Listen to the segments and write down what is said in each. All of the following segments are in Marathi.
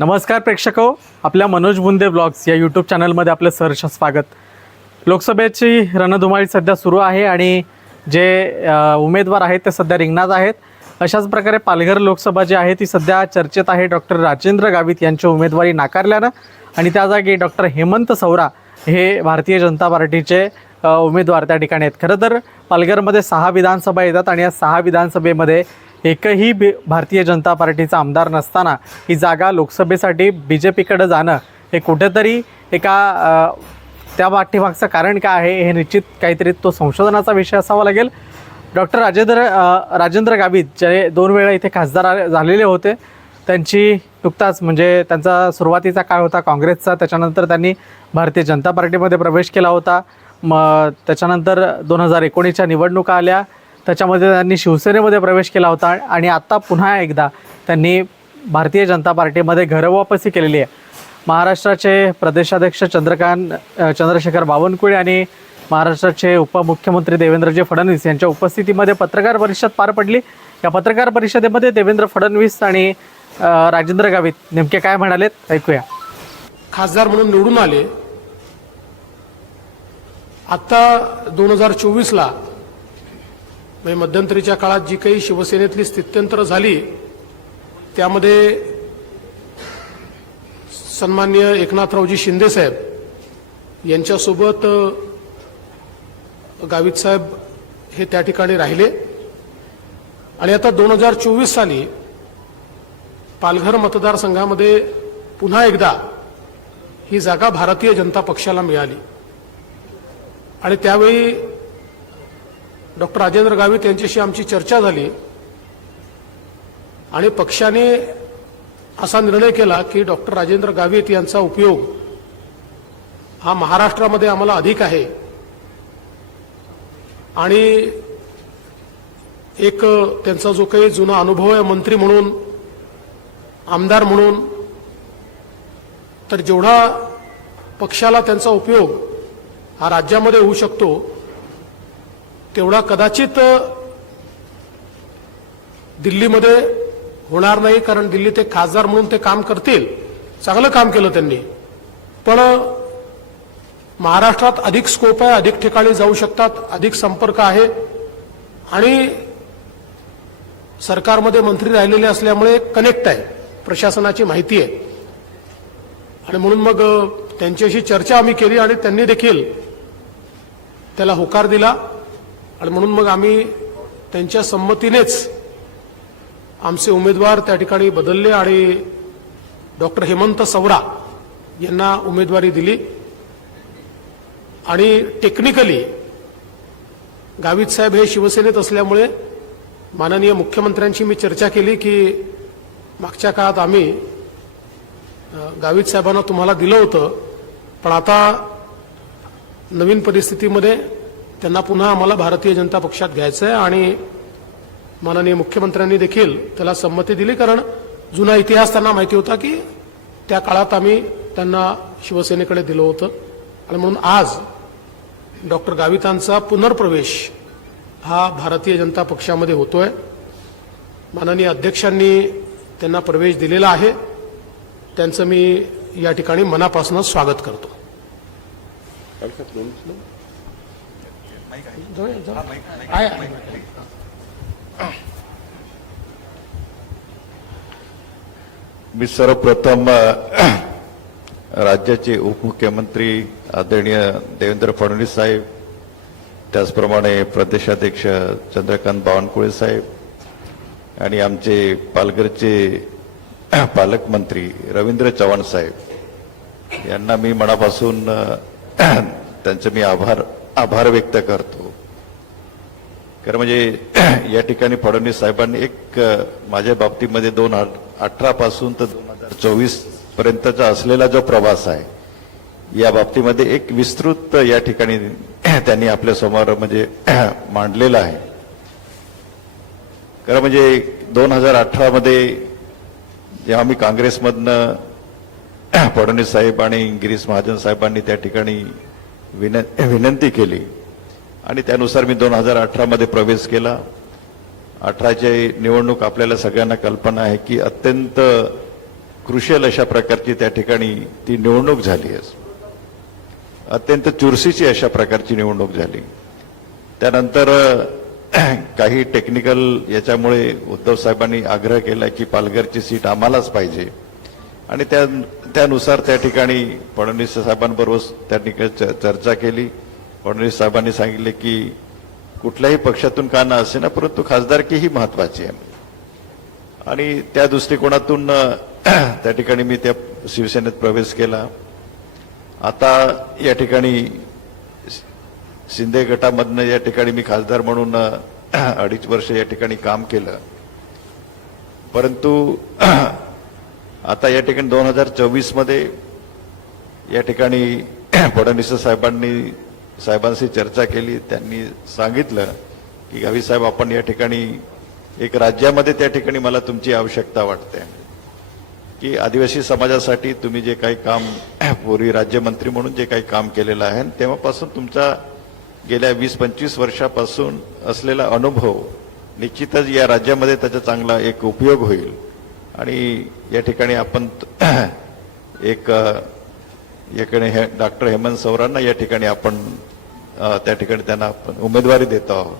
नमस्कार प्रेक्षको आपल्या मनोज बुंदे ब्लॉग्स या यूट्यूब चॅनलमध्ये आपलं सहर्ष स्वागत. लोकसभेची रणधुमाळी सध्या सुरू आहे आणि जे उमेदवार आहेत ते सध्या रिंगणात आहेत. अशाच प्रकारे पालघर लोकसभा जी आहे ती सध्या चर्चेत आहे डॉक्टर राजेंद्र गावित यांची उमेदवारी नाकारल्यानं आणि त्या जागी डॉक्टर हेमंत सौरा हे भारतीय जनता पार्टीचे उमेदवार त्या ठिकाणी आहेत. खरं तर पालघरमध्ये सहा विधानसभा येतात आणि या सहा विधानसभेमध्ये एकही बी भारतीय जनता पार्टीचा आमदार नसताना ही जागा लोकसभेसाठी बी जे पीकडं जाणं हे कुठेतरी एका त्या पाठीमागचं कारण काय आहे हे निश्चित काहीतरी तो संशोधनाचा विषय असावा लागेल. डॉक्टर राजेंद्र राजेंद्र गावित जे दोन वेळा इथे खासदार झालेले होते. त्यांची नुकताच म्हणजे त्यांचा सुरुवातीचा काळ होता काँग्रेसचा त्याच्यानंतर त्यांनी भारतीय जनता पार्टीमध्ये प्रवेश केला होता. मग त्याच्यानंतर दोन हजार एकोणीसच्या निवडणुका आल्या. त्याच्यामध्ये त्यांनी शिवसेनेमध्ये प्रवेश केला होता आणि आत्ता पुन्हा एकदा त्यांनी भारतीय जनता पार्टीमध्ये घरवापसी केलेली आहे. महाराष्ट्राचे प्रदेशाध्यक्ष चंद्रकांत चंद्रशेखर बावनकुळे आणि महाराष्ट्राचे उपमुख्यमंत्री देवेंद्रजी फडणवीस यांच्या उपस्थितीमध्ये पत्रकार परिषद पार पडली. या पत्रकार परिषदेमध्ये देवेंद्र फडणवीस आणि राजेंद्र गावित नेमके काय म्हणालेत ऐकूया. खासदार म्हणून निवडून आले. आता दोन हजार चोवीसला म्हणजे मध्यंतरीच्या काळात जी काही शिवसेनेतली स्थित्यंतर झाली त्यामध्ये सन्मान्य एकनाथरावजी शिंदेसाहेब यांच्यासोबत अ, गावित साहेब हे त्या ठिकाणी राहिले. आणि आता दोन हजार चोवीस साली पालघर मतदारसंघामध्ये पुन्हा एकदा ही जागा भारतीय जनता पक्षाला मिळाली. आणि त्यावेळी डॉक्टर राजेंद्र गावित यांच्याशी आमची चर्चा झाली. आणि पक्षाने असा निर्णय केला की डॉक्टर राजेंद्र गावित यांचा उपयोग हा महाराष्ट्रामध्ये आम्हाला अधिक आहे. आणि एक त्यांचा जो काही जुना अनुभव आहे मंत्री म्हणून आमदार म्हणून तर जेवढा पक्षाला त्यांचा उपयोग हा राज्यामध्ये होऊ शकतो तेवढा कदाचित दिल्लीमध्ये होणार नाही कारण दिल्ली ते खासदार म्हणून ते काम करतील. चांगलं काम केलं त्यांनी. पण महाराष्ट्रात अधिक स्कोप आहे अधिक ठिकाणी जाऊ शकतात अधिक संपर्क आहे. आणि सरकारमध्ये मंत्री राहिलेले असल्यामुळे कनेक्ट आहे प्रशासनाची माहिती आहे. आणि म्हणून मग त्यांच्याशी चर्चा आम्ही केली आणि त्यांनी देखील त्याला होकार दिला. आणि म्हणून मग आम्ही त्यांच्या संमतीनेच आमचे उमेदवार त्या ठिकाणी बदलले आणि डॉक्टर हेमंत सवरा यांना उमेदवारी दिली. आणि टेक्निकली गावित साहेब हे शिवसेनेत असल्यामुळे माननीय मुख्यमंत्र्यांशी मी चर्चा केली की मागच्या काळात आम्ही गावित साहेबांना तुम्हाला दिलं होतं. पण आता नवीन परिस्थितीमध्ये त्यांना पुन्हा आम्हाला भारतीय जनता पक्षात घ्यायचं आहे आणि माननीय मुख्यमंत्र्यांनी देखील त्याला संमती दिली कारण जुना इतिहास त्यांना माहिती होता की त्या काळात आम्ही त्यांना शिवसेनेकडे दिलं होतं. आणि म्हणून आज डॉक्टर गावितांचा पुनर्प्रवेश हा भारतीय जनता पक्षामध्ये होतोय. माननीय अध्यक्षांनी त्यांना प्रवेश दिलेला आहे. त्यांचं मी या ठिकाणी मनापासून स्वागत करतो. मी सर्वप्रथम राज्याचे उपमुख्यमंत्री आदरणीय देवेंद्र फडणवीस साहेब त्याचप्रमाणे प्रदेशाध्यक्ष चंद्रकांत बावनकुळे साहेब आणि आमचे पालघरचे पालकमंत्री रवींद्र चव्हाण साहेब यांना मी मनापासून त्यांचे मी आभार आभार व्यक्त करतो. कारण म्हणजे या ठिकाणी फडणवीस साहेबांनी एक माझ्या बाबतीमध्ये दोन अठरा पासून तर दोन हजार चोवीस पर्यंतचा असलेला जो प्रवास आहे या बाबतीमध्ये एक विस्तृत या ठिकाणी त्यांनी आपल्यासमोर म्हणजे मांडलेला आहे. कारण म्हणजे दोन हजार अठरा मध्ये जेव्हा मी काँग्रेसमधनं फडणवीस साहेब आणि गिरीश महाजन साहेबांनी त्या ठिकाणी विन विनंती केली. आणि त्यानुसार मी दोन हजार अठरामध्ये प्रवेश केला. अठराची निवडणूक आपल्याला सगळ्यांना कल्पना आहे की अत्यंत क्रुशल अशा प्रकारची त्या ठिकाणी ती निवडणूक झाली आहे. अत्यंत चुरशीची अशा प्रकारची निवडणूक झाली. त्यानंतर काही टेक्निकल याच्यामुळे उद्धव साहेबांनी आग्रह केला की पालघरची सीट आम्हालाच पाहिजे. आणि त्या त्यानुसार त्या ठिकाणी फडणवीस साहेबांबरोबर त्यांनी चर्चा केली. फडणवीस साहेबांनी सांगितले की कुठल्याही पक्षातून का ना असे ना परंतु खासदारकी ही महत्वाची आहे. आणि त्या दृष्टिकोनातून त्या ठिकाणी मी त्या शिवसेनेत प्रवेश केला. आता या ठिकाणी शिंदे गटामधनं या ठिकाणी मी खासदार म्हणून अडीच वर्ष या ठिकाणी काम केलं. परंतु आता या ठिकाणी दोन हजार चोवीसमध्ये या ठिकाणी फडणवीस साहेबांनी साहेबांशी चर्चा केली. त्यांनी सांगितलं की गावी साहेब आपण या ठिकाणी एक राज्यामध्ये त्या ठिकाणी मला तुमची आवश्यकता वाटते. की आदिवासी समाजासाठी तुम्ही जे काही काम पूर्वी राज्यमंत्री म्हणून जे काही काम केलेलं आहे तेव्हापासून तुमचा गेल्या वीस पंचवीस वर्षापासून असलेला अनुभव निश्चितच या राज्यामध्ये त्याचा चांगला एक उपयोग होईल. आणि या ठिकाणी आपण एक याकडे हे डॉक्टर हेमंत सवरांना या ठिकाणी आपण त्या ठिकाणी त्यांना आपण उमेदवारी देतो आहोत.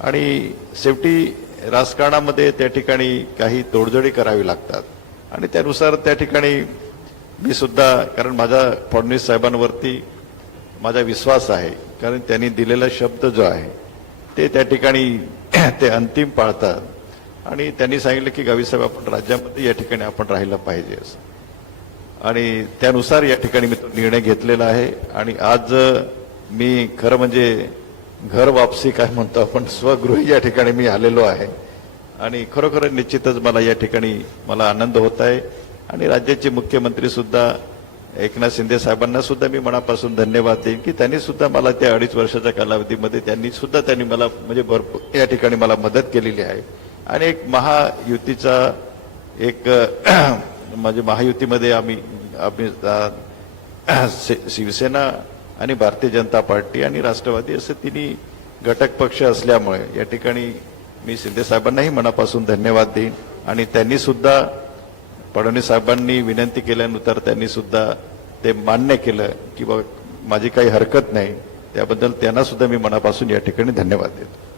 आणि शेवटी राजकारणामध्ये त्या ठिकाणी काही तोडजोडी करावी लागतात. आणि त्यानुसार त्या ठिकाणी मी सुद्धा कारण माझा फडणवीस साहेबांवरती माझा विश्वास आहे कारण त्यांनी दिलेला शब्द जो आहे ते त्या ठिकाणी ते अंतिम पाळतात. आणि त्यांनी सांगितलं की गावीसाहेब आपण राज्यामध्ये या ठिकाणी आपण राहिलं पाहिजे आणि त्यानुसार या ठिकाणी मी तो निर्णय घेतलेला आहे. आणि आज मी खरं म्हणजे घर वापसी काय म्हणतो आपण स्वगृही या ठिकाणी मी आलेलो आहे. आणि खरोखर निश्चितच मला या ठिकाणी मला आनंद होत आहे. आणि राज्याचे मुख्यमंत्री सुद्धा एकनाथ शिंदे साहेबांना सुद्धा मी मनापासून धन्यवाद देईन की त्यांनी सुद्धा मला त्या अडीच वर्षाच्या कालावधीमध्ये त्यांनी सुद्धा त्यांनी मला म्हणजे भरपूर या ठिकाणी मला मदत केलेली आहे. आणि एक महायुतीचा एक म्हणजे महायुतीमध्ये आम्ही आम्ही शि- शिवसेना आणि भारतीय जनता पार्टी आणि राष्ट्रवादी असे तिन्ही घटक पक्ष असल्यामुळे या ठिकाणी मी शिंदे साहेबांनाही मनापासून धन्यवाद देईन. आणि त्यांनी सुद्धा फडणवीस साहेबांनी विनंती केल्यानंतर त्यांनी सुद्धा ते मान्य केलं की बाबा माझी काही हरकत नाही. त्याबद्दल त्यांना सुद्धा मी मनापासून या ठिकाणी धन्यवाद देतो.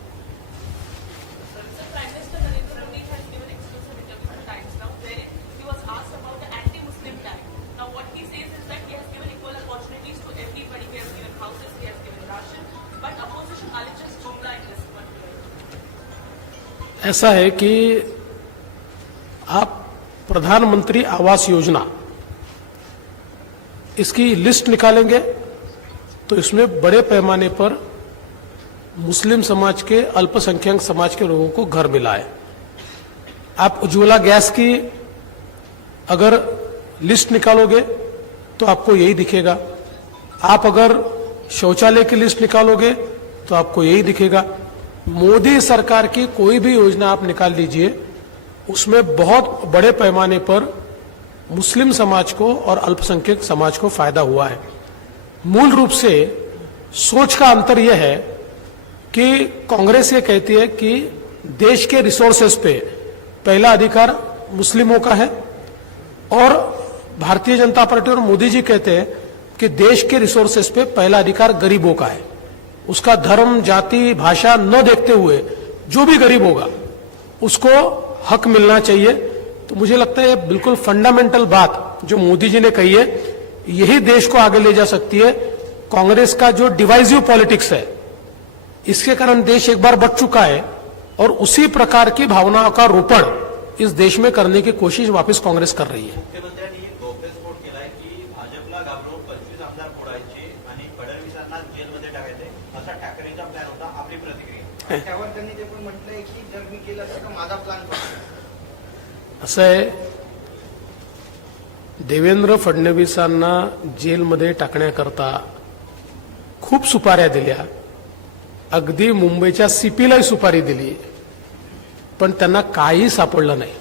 ऐसा है कि आप प्रधानमंत्री आवास योजना, इसकी लिस्ट निकालेंगे तो इसमें बड़े पैमाने पर मुस्लिम समाज के, अल्पसंख्यक समाज के लोगों को घर मिला है। आप उज्ज्वला गैस की अगर लिस्ट निकालोगे तो आपको यही दिखेगा। आप अगर शौचालय की लिस्ट निकालोगे तो आपको यही दिखेगा। मोदी सरकार की कोई भी योजना आप निकाल लीजिए उसमें बहुत बड़े पैमाने पर मुस्लिम समाज को और अल्पसंख्यक समाज को फ़ायदा हुआ है। मूल रूप से सोच का अंतर यह है कि कांग्रेस ये कहती है कि देश के रिसोर्सेस पे पहला अधिकार मुस्लिमों का है और भारतीय जनता पार्टी और मोदी जी कहते हैं कि देश के रिसोर्सेस पे पहला अधिकार गरीबों का है। उसका धर्म, जाति, भाषा न देखते हुए, जो भी गरीब होगा, उसको हक मिलना चाहिए। तो मुझे लगता है बिल्कुल फंडामेंटल बात जो मोदी जी ने कही है, यही देश को आगे ले जा सकती है। कांग्रेस का जो डिवाइसिव पॉलिटिक्स है, इसके कारण देश एक बार बढ़ चुका है और उसी प्रकार की भावनाओं का रोपण इस देश में करने की कोशिश वापस कांग्रेस कर रही है। असं आहे देवेंद्र फडणवीसांना जेलमध्ये टाकण्याकरता खूप सुपाऱ्या दिल्या. अगदी मुंबईच्या सीपीलाही सुपारी दिली. पण त्यांना काही सापडलं नाही.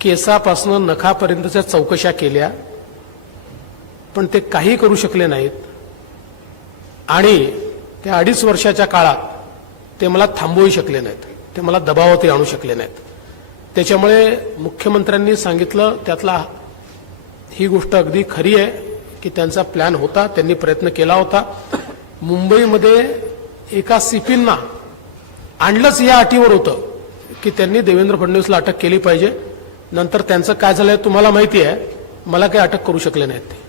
केसापासून नखापर्यंतच्या चौकशा केल्या. पण ते काही करू शकले नाहीत. आणि त्या अडीच वर्षाच्या काळात ते मला थांबवू शकले नाहीत. ते मला दबावातही आणू शकले नाहीत. त्याच्यामुळे मुख्यमंत्र्यांनी सांगितलं त्यातला ही गोष्ट अगदी खरी आहे की त्यांचा प्लॅन होता त्यांनी प्रयत्न केला होता. मुंबईमध्ये एका सीपींना आणलंच या अटीवर होतं की त्यांनी देवेंद्र फडणवीसला अटक केली पाहिजे. नंतर त्यांचं काय झालंय तुम्हाला माहिती आहे. मला काही अटक करू शकले नाहीत ते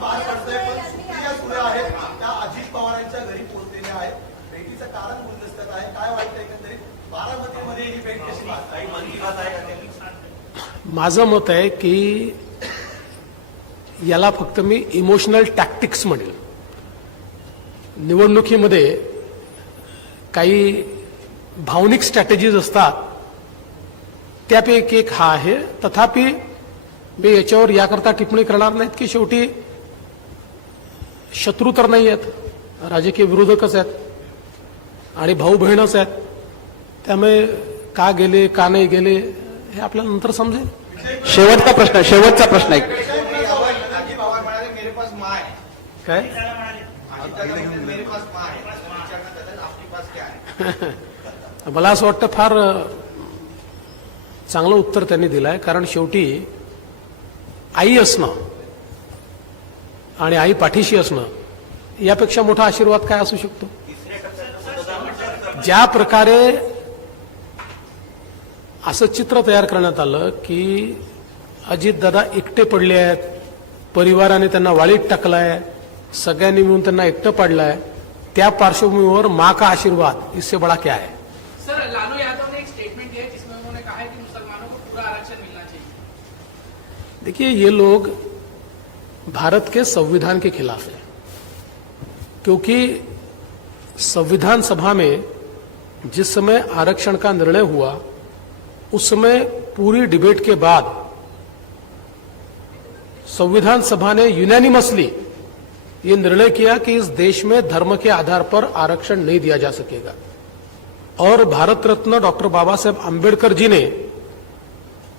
बार पडतंय पण सुट्ट्या सुरू आहेत त्या अजित पवारांच्या घरी पोहोचलेल्या आहेत भेटीचं कारण गुलदस्त्यात आहे काय वाटतं एकंदरीत बारामतीमध्ये ही भेट कशी पाहता काही मन की बात आहे का त्यांनी माझं मत आहे की याला फक्त मी इमोशनल टॅक्टिक्स म्हणेल. निवडणुकीमध्ये काही भावनिक स्ट्रॅटेजीज असतात त्यापैकी एक हा आहे. तथापि मी याच्यावर याकरता टिप्पणी करणार नाहीत की शेवटी शत्रू तर नाही आहेत राजकीय विरोधकच आहेत आणि भाऊ बहिणच आहेत. त्यामुळे का गेले का नाही गेले हे आपल्याला नंतर समजेल. शेवटचा प्रश्न शेवटचा प्रश्न एक. अजित पवार म्हणाले मेरे पास माँ है काय? मला असं वाटतं फार चांगलं उत्तर त्यांनी दिलं आहे कारण शेवटी आई असणं आणि आई पाठीशी असणं यापेक्षा मोठा आशीर्वाद काय असू शकतो? ज्या प्रकारे असं चित्र तयार करण्यात आलं की अजितदादा एकटे पडले आहेत. परिवाराने त्यांना वाळीत टाकलाय. सगळ्यांनी मिळून त्यांना एकटं पाडलंय. त्या पार्श्वभूमीवर माँ का आशीर्वाद इससे बड़ा क्या है? सर लालू यादव ने एक स्टेटमेंट दिया जिसमें उन्होंने कहा है कि मुसलमानों को पूरा आरक्षण मिलना चाहिए। देखिए ये लोग भारत के संविधान के खिलाफ है। क्योंकि संविधान सभा में जिस समय आरक्षण का निर्णय हुआ उस समय पूरी डिबेट के बाद संविधान सभा ने यूनानिमसली ये निर्णय किया कि इस देश में धर्म के आधार पर आरक्षण नहीं दिया जा सकेगा। और भारत रत्न डॉक्टर बाबा साहेब आम्बेडकर जी ने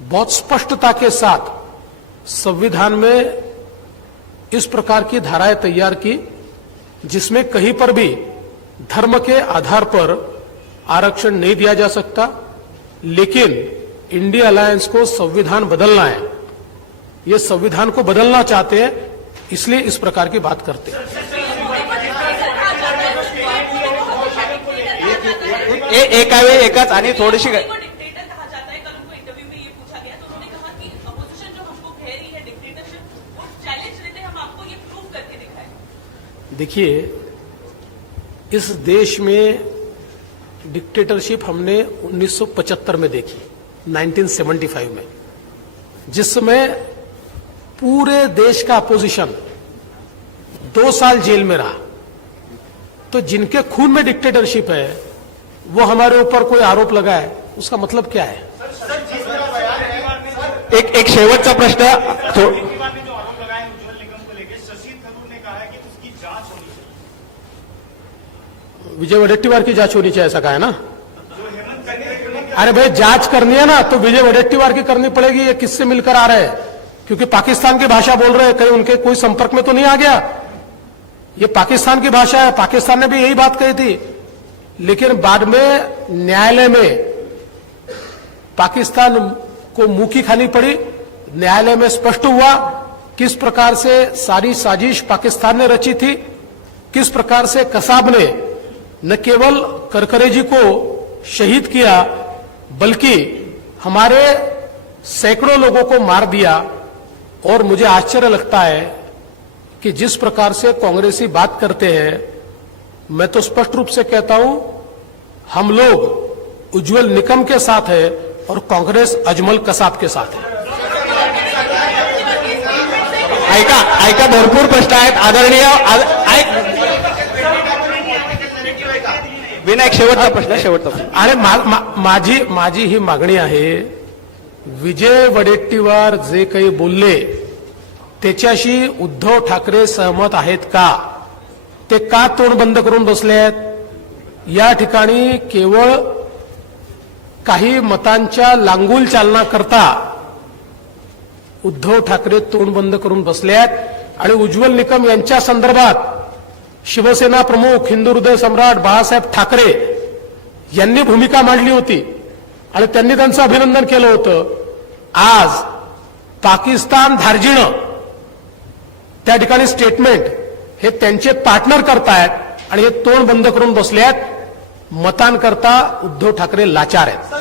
बहुत स्पष्टता के साथ संविधान में इस प्रकार की धाराएँ तैयार की, जिसमें कहीं पर भी धर्म के आधार पर आरक्षण नहीं दिया जा सकता लेकिन इंडिया अलायंस को संविधान बदलना है। ये संविधान को बदलना चाहते हैं इसलिए इस प्रकार की बात करते हैं। एक आहे एकाच आणि थोडीशी देखिए इस देश में डिक्टेटरशिप हमने 1975 में देखी 1975 में जिसमें पूरे देश का अपोजिशन दो साल जेल में रहा। तो जिनके खून में डिक्टेटरशिप है वो हमारे ऊपर कोई आरोप लगाए उसका मतलब क्या है? एक एक शेवटचा प्रश्न निगम को लेकर शशि थरूर ने कहा है कि जाँच होनी चाहिए। विजय वडेट्टीवार की जाँच होनी चाहिए, ऐसा कहा है ना? अरे भाई, जाँच करनी है ना तो विजय वडेट्टीवार की करनी पड़ेगी, ये किससे मिलकर आ रहे हैं? क्योंकि पाकिस्तान की भाषा बोल रहे हैं, कहीं उनके कोई संपर्क में तो नहीं आ गया। ये पाकिस्तान की भाषा है, पाकिस्तान ने भी यही बात कही थी। लेकिन बाद में न्यायालय में पाकिस्तान को की खानी पड़ी। न्यायालय में स्पष्ट हुआ, किस प्रकार से सारी साजिश पाकिस्तान ने रची थी, किस प्रकार से कसाब ने न केवल करकरे जी को शहीद किया, बल्कि हमारे सैकड़ों लोगों को मार दिया। और मुझे आश्चर्य लगता है कि जिस प्रकार से कांग्रेसी बात करते हैं, मैं तो स्पष्ट रूप से कहता हूँ, हम लोग उज्जवल निकम के साथ है और कांग्रेस अजमल कसाब के साथ है। ऐका ऐका भरपूर प्रश्न आहेत. आदरणीय विनायक शेवटचा प्रश्न शेवटचा प्रश्न. अरे मा- मा- माझी माझी ही मागणी आहे विजय वडेट्टीवार जे काही बोलले त्याच्याशी उद्धव ठाकरे सहमत आहेत का? ते का तोंड बंद करून बसले आहेत या ठिकाणी केवळ काही मतांच्या लांगूल चालना करता उद्धव ठाकरे तोंड बंद करून बसले आहेत आणि उज्ज्वल निकम यांच्या संदर्भात शिवसेना प्रमुख हिंदू हृदय सम्राट बाळासाहेब ठाकरे यांनी भूमिका मांडली होती आणि त्यांनी त्यांचं अभिनंदन केलं होतं. आज पाकिस्तान धार्जिणं त्या ठिकाणी स्टेटमेंट हे त्यांचे पार्टनर करतायत आणि हे तोंड बंद करून बसले आहेत मतांकरता उद्धव ठाकरे लाचार आहेत.